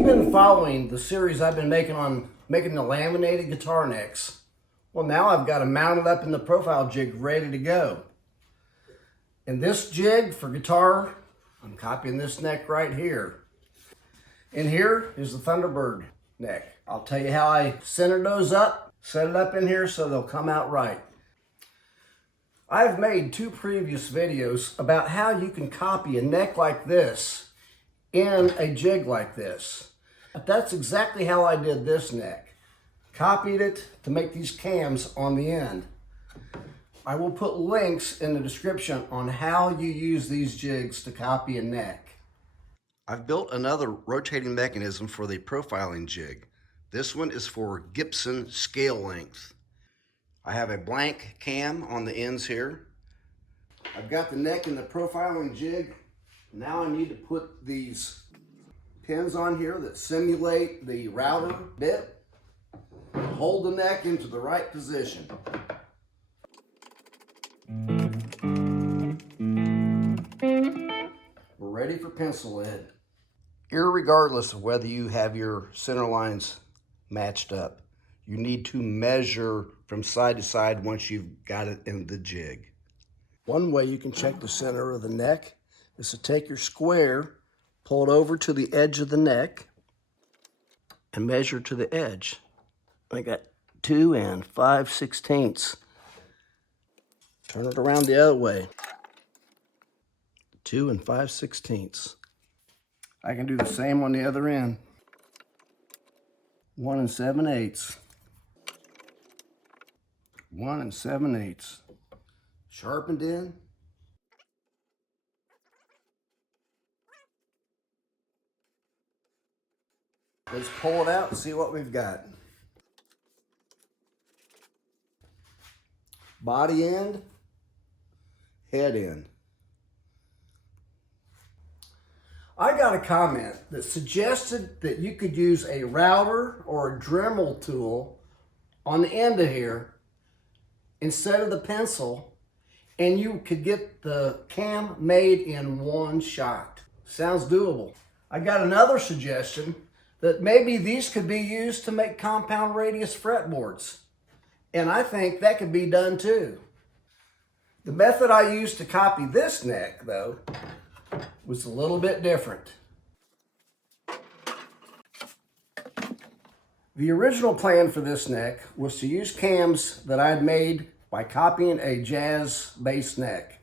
you've been following the series I've been making on making the laminated guitar necks, well, now I've got them mounted up in the profile jig ready to go. And this jig for guitar, I'm copying this neck right here. And here is the Thunderbird neck. I'll tell you how I centered those up, set it up in here so they'll come out right. I've made 2 previous videos about how you can copy a neck like this in a jig like this. That's exactly how I did this neck. Copied it to make these cams on the end. I will put links in the description on how you use these jigs to copy a neck. I've built another rotating mechanism for the profiling jig. This one is for Gibson scale length. I have a blank cam on the ends here. I've got the neck in the profiling jig. Now I need to put these pins on here that simulate the router bit. Hold the neck into the right position. We're ready for pencil lead. Irregardless of whether you have your center lines matched up, you need to measure from side to side once you've got it in the jig. One way you can check the center of the neck is to take your square, pull it over to the edge of the neck, and measure to the edge. I got 2 5/16. Turn it around the other way. 2 5/16. I can do the same on the other end. 1 7/8. 1 7/8. Sharpened in. Let's pull it out and see what we've got. Body end, head end. I got a comment that suggested that you could use a router or a Dremel tool on the end of here instead of the pencil, and you could get the cam made in one shot. Sounds doable. I got another suggestion that maybe these could be used to make compound radius fretboards. And I think that could be done too. The method I used to copy this neck, though, was a little bit different. The original plan for this neck was to use cams that I'd made by copying a jazz bass neck.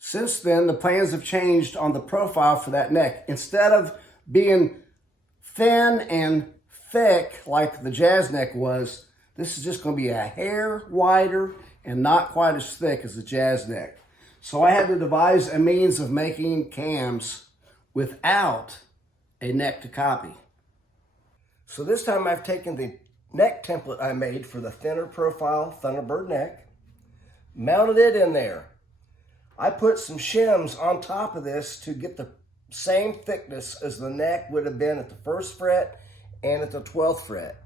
Since then, the plans have changed on the profile for that neck. Instead of being thin and thick like the jazz neck was, this is just going to be a hair wider and not quite as thick as the jazz neck. So I had to devise a means of making cams without a neck to copy. So this time I've taken the neck template I made for the thinner profile Thunderbird neck, mounted it in there. I put some shims on top of this to get the same thickness as the neck would have been at the 1st fret and at the 12th fret.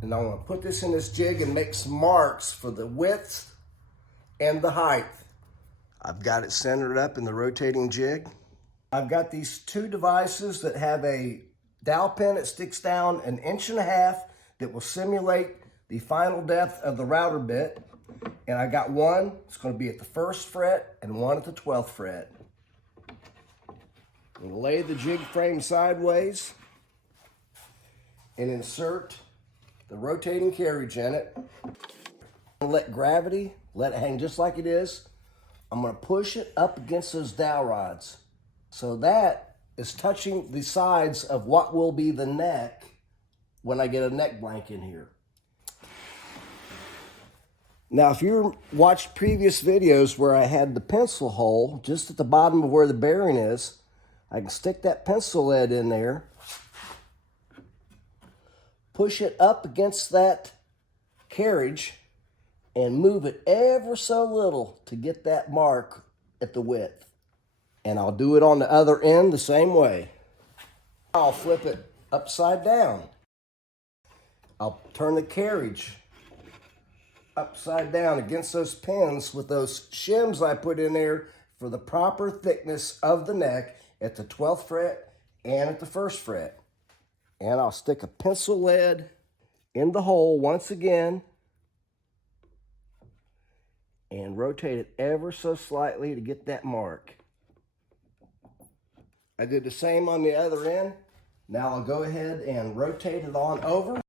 And I'm going to put this in this jig and make some marks for the width and the height. I've got it centered up in the rotating jig. I've got these 2 devices that have a dowel pin that sticks down 1.5 inches that will simulate the final depth of the router bit. And I got one, it's going to be at the 1st fret and one at the 12th fret. I'm going to lay the jig frame sideways and insert the rotating carriage in it. Let gravity, let it hang just like it is. I'm going to push it up against those dowel rods. So that is touching the sides of what will be the neck when I get a neck blank in here. Now, if you watched previous videos where I had the pencil hole just at the bottom of where the bearing is, I can stick that pencil lead in there, push it up against that carriage, and move it ever so little to get that mark at the width. And I'll do it on the other end the same way. I'll flip it upside down. I'll turn the carriage upside down against those pins with those shims I put in there for the proper thickness of the neck at the 12th fret and at the 1st fret. And I'll stick a pencil lead in the hole once again and rotate it ever so slightly to get that mark. I did the same on the other end. Now I'll go ahead and rotate it on over.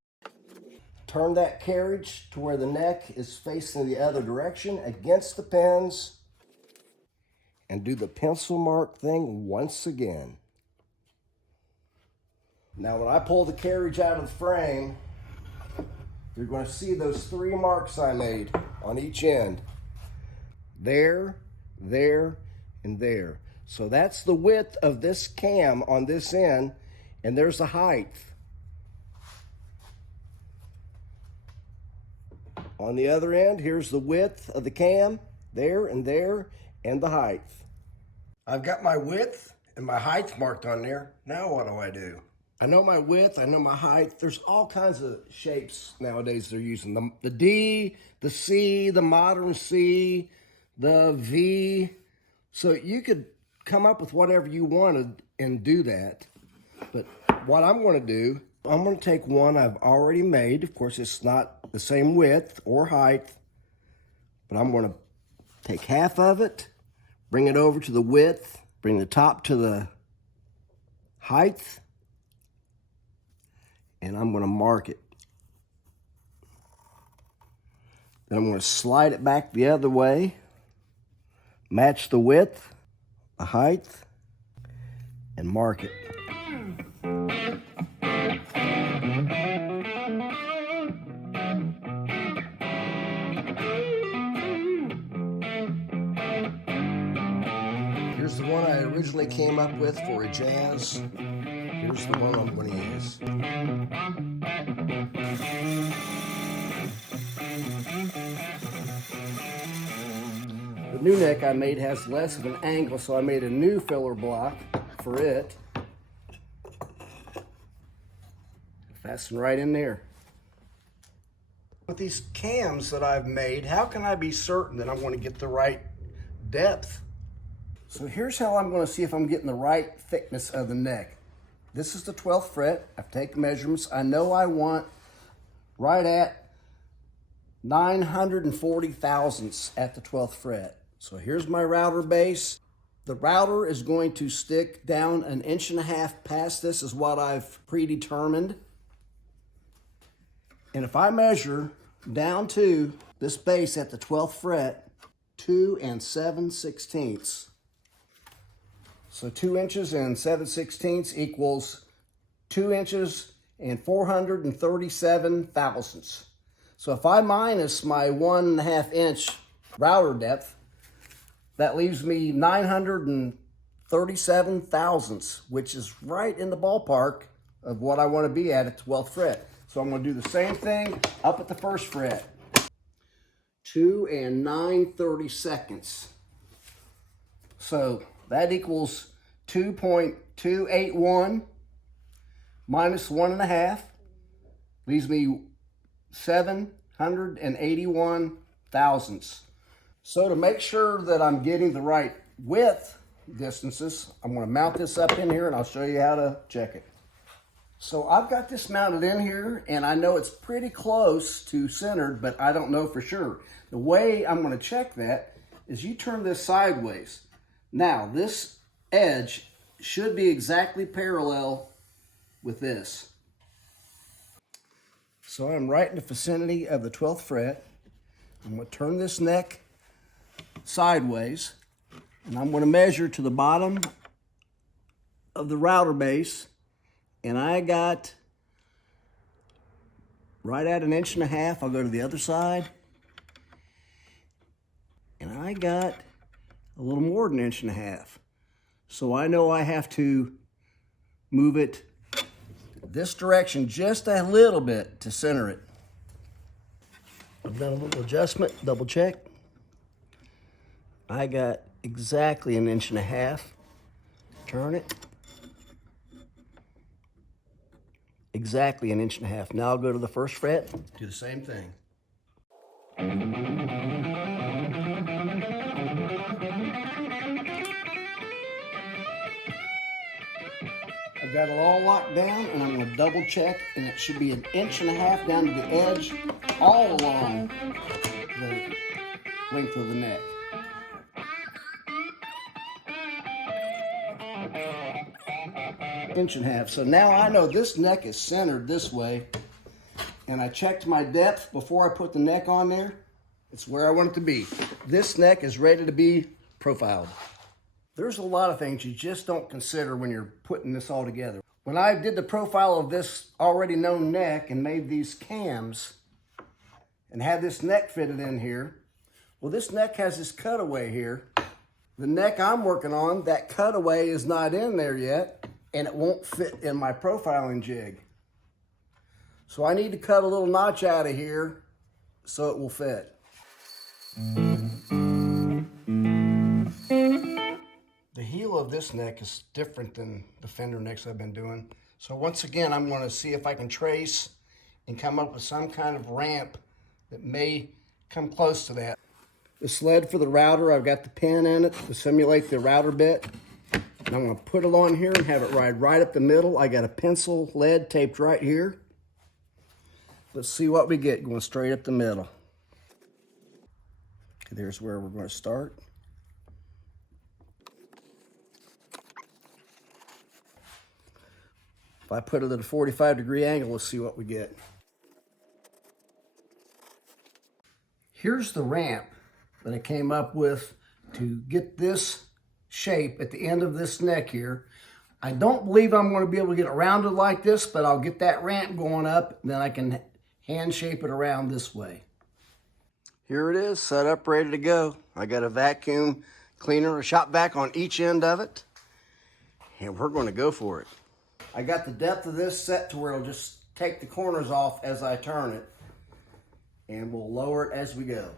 Turn that carriage to where the neck is facing the other direction against the pins and do the pencil mark thing once again. Now when I pull the carriage out of the frame, you're going to see those 3 marks I made on each end. There, there, and there. So that's the width of this cam on this end, and there's the height. On the other end, here's the width of the cam, there, and the height. I've got my width and my height marked on there. Now what do? I know my width, I know my height. There's all kinds of shapes nowadays they're using. The D, the C, the modern C, the V. So you could come up with whatever you wanted and do that. But what I'm going to do, I'm going to take one I've already made. Of course, it's not the same width or height, but I'm going to take half of it, bring it over to the width, bring the top to the height, and I'm going to mark it. Then I'm going to slide it back the other way, match the width, the height, and mark it. Here's the one I originally came up with for a jazz. Here's the one I'm going to use. The new neck I made has less of an angle, so I made a new filler block for it. Fasten right in there. With these cams that I've made, how can I be certain that I'm going to get the right depth? So here's how I'm going to see if I'm getting the right thickness of the neck. This is the 12th fret. I've taken measurements. I know I want right at 940 thousandths at the 12th fret. So here's my router base. The router is going to stick down 1.5 inches past this is what I've predetermined. And if I measure down to this base at the 12th fret, 2 7/16. So 2 inches and 7/16 equals 2 inches and 437 thousandths. So if I minus my 1.5 inch router depth, that leaves me 937 thousandths, which is right in the ballpark of what I want to be at the 12th fret. So I'm going to do the same thing up at the 1st fret. 2 9/32. So that equals 2.281 minus 1.5 leaves me 781 thousandths. So to make sure that I'm getting the right width distances, I'm going to mount this up in here and I'll show you how to check it. So I've got this mounted in here and I know it's pretty close to centered, but I don't know for sure. The way I'm going to check that is you turn this sideways. Now this edge should be exactly parallel with this. So I'm right in the vicinity of the 12th fret. I'm going to turn this neck sideways and I'm going to measure to the bottom of the router base, and I got right at 1.5 inches. I'll go to the other side and I got a little more than 1.5 inches. So I know I have to move it this direction just a little bit to center it. I've done a little adjustment, double check. I got exactly 1.5 inches. Turn it. Exactly 1.5 inches. Now I'll go to the 1st fret, do the same thing. I've I've got it all locked down, and I'm going to double check, and it should be 1.5 inches down to the edge, all along the length of the neck. Inch and a half. So now I know this neck is centered this way, and I checked my depth before I put the neck on there. It's where I want it to be. This neck is ready to be profiled. There's a lot of things you just don't consider when you're putting this all together. When I did the profile of this already known neck and made these cams and had this neck fitted in here, well, this neck has this cutaway here. The neck I'm working on, that cutaway is not in there yet, and it won't fit in my profiling jig. So I need to cut a little notch out of here so it will fit. The heel of this neck is different than the fender necks I've been doing. So once again, I'm going to see if I can trace and come up with some kind of ramp that may come close to that. The sled for the router, I've got the pin in it to simulate the router bit. And I'm going to put it on here and have it ride right up the middle. I got a pencil lead taped right here. Let's see what we get going straight up the middle. Okay, there's where we're going to start. If I put it at a 45-degree angle, let's see what we get. Here's the ramp that I came up with to get this shape at the end of this neck here. I don't believe I'm going to be able to get it rounded like this, but I'll get that ramp going up, and then I can hand shape it around this way. Here it is, set up, ready to go. I got a vacuum cleaner, a shop vac on each end of it, and we're going to go for it. I got the depth of this set to where it'll just take the corners off as I turn it, and we'll lower it as we go.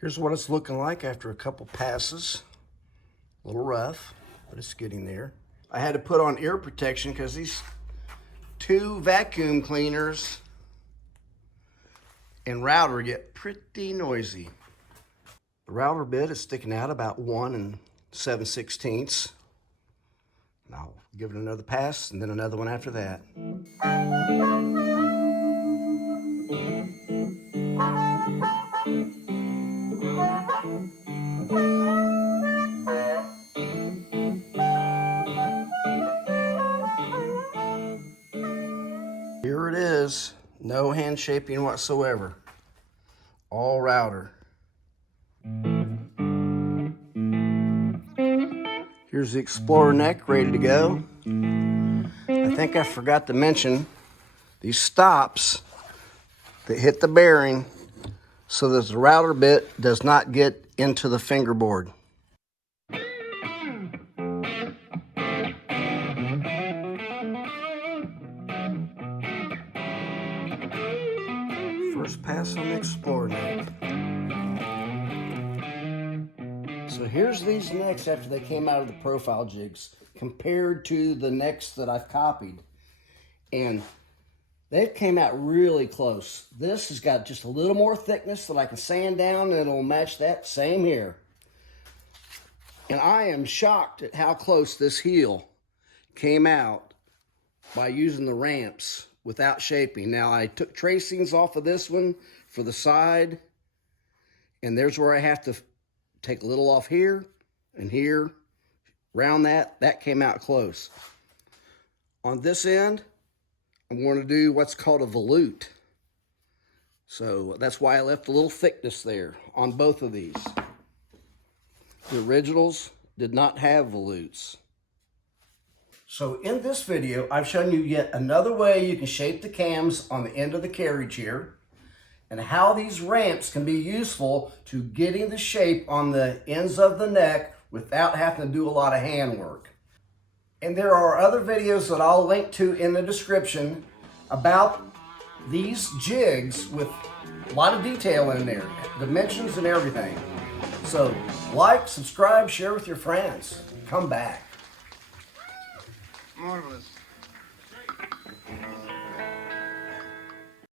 Here's what it's looking like after a couple passes. A little rough, but it's getting there. I had to put on ear protection because these two vacuum cleaners and router get pretty noisy. The router bit is sticking out about 1 7/16. And I'll give it another pass and then another one after that. Here it is, no hand shaping whatsoever, all router. Here's the Explorer neck ready to go. I think I forgot to mention these stops that hit the bearing so that the router bit does not get into the fingerboard. First pass on the Explorer neck. So here's these necks after they came out of the profile jigs compared to the necks that I've copied. And they came out really close. This has got just a little more thickness that I can sand down and it'll match that. Same here. And I am shocked at how close this heel came out by using the ramps without shaping. Now I took tracings off of this one for the side, and there's where I have to take a little off here and here, round that. That came out close. On this end, I'm going to do what's called a volute. So that's why I left a little thickness there on both of these. The originals did not have volutes. So in this video, I've shown you yet another way you can shape the cams on the end of the carriage here, and how these ramps can be useful to getting the shape on the ends of the neck without having to do a lot of handwork. And there are other videos that I'll link to in the description about these jigs with a lot of detail in there, dimensions and everything. So like, subscribe, share with your friends. Come back. Marvelous.